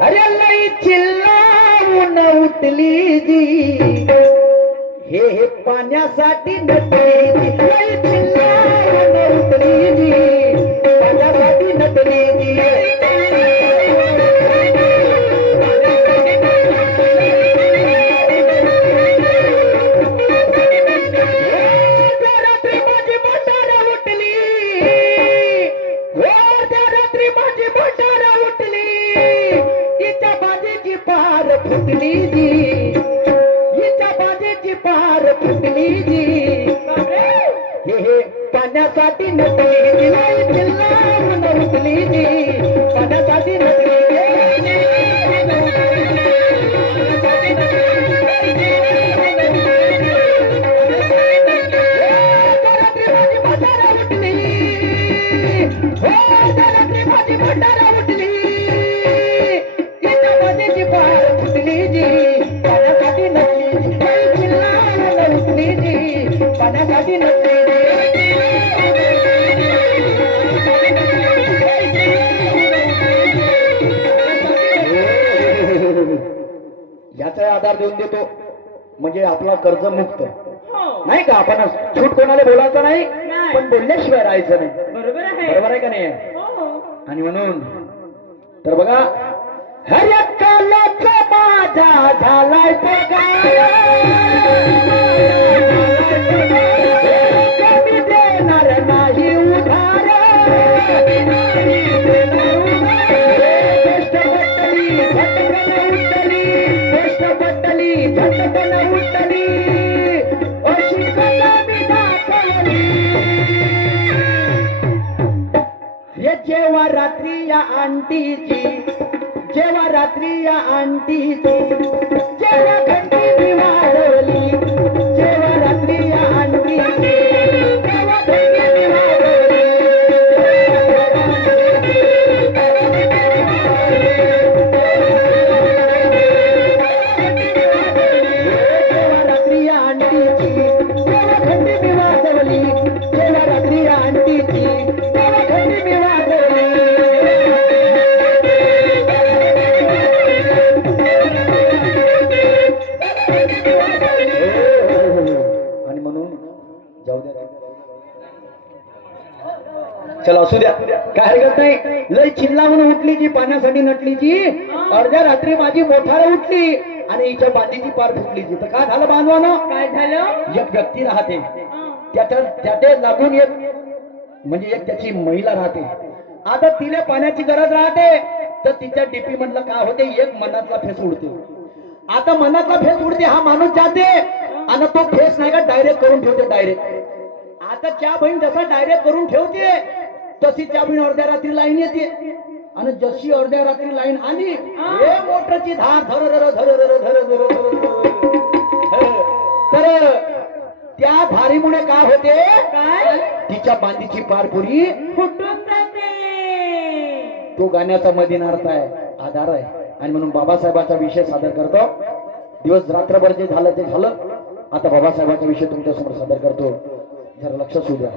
अरे लई चिल्लावून उठली जी, हे पाण्यासाठी नटली जी, लई चिल्लावून उठली जी, पाण्यासाठी नटली जी. फुटली जी, हिच्या बाजेची पार फुटली जी, हे पाण्यासाठी नटली जी, लई चिल्लावून उठली जी, पाण्यासाठी नटली जी. माझी भंडारा उठली, हो रात्री माझी भंडारा उठली, हिच्या बाजेची पार फुटली जी, पाण्यासाठी नटली जी, लई चिल्लावून उठली जी, पाण्यासाठी नटली जी. याचा आधार देऊन देतो म्हणजे आपला कर्ज मुक्त नाही का. आपण छूट कोणाला बोलायचं नाही, पण बोलल्याशिवाय राहायचं नाही. बरोबर आहे का नाही. आणि म्हणून तर बघा, हर कालाचा माझा झालाय पगार, कमी देणार नाही उधार, गोष्ट बदली झटकन उठली, गोष्ट बदली झटकन उठली, अशी कलमी दाखवली. हे जेव्हा रात्री या आंटीची, जेव्हा रात्री या आंटीची, जेव्हा घंटी मी वाढवली, जेव्हा रात्री या आंटीची, जेव्हा घंटी मी वाढवली, जेव्हा रात्री या आंटीची, जेव्हा घंटी मी वाजवली, जेव्हा रात्री या आंटीची, जेव्हा घंटी मी वाजवली. आणि म्हणून जाऊ द्या, चला असू द्या, काय हरकत नाही. लय चिल्लावून उठली जी, पाण्यासाठी नटली जी, अर्ध्या रात्री माझी मोठार उठली आणि हिच्या बांधीची पार फुटली जी. तर काय झालं बांधवानं, काय झालं. एक व्यक्ती राहते, त्याच्या लागून एक म्हणजे एक त्याची महिला राहते. आता तिला पाण्याची गरज राहते, तर तिच्या डीपी मधलं काय होते, एक मनातला फेस उडते. आता मनातला फेस उडते, हा माणूस जाते आणि तो फेस नाही का डायरेक्ट करून ठेवते डायरेक्ट. आता त्या बहीण जसा डायरेक्ट करून ठेवते, तशी त्या बहीण अर्ध्या रात्री लाईन येते. आणि जशी अर्ध्या रात्री लाईन आली, हे मोटरची धार धर धर धर धर धर धर, तर त्या धारीमुळे काय होते, काय तिच्या बांधीची पारपुरी फुटून जाते. तो गाण्याचा मधीन अर्थ आहे, आधार आहे. आणि म्हणून बाबासाहेबांचा विषय सादर करतो. दिवस रात्रभर जे झालं ते झालं, आता बाबासाहेबांचा विषय तुमच्या समोर सादर करतो. जरा लक्ष असू द्या.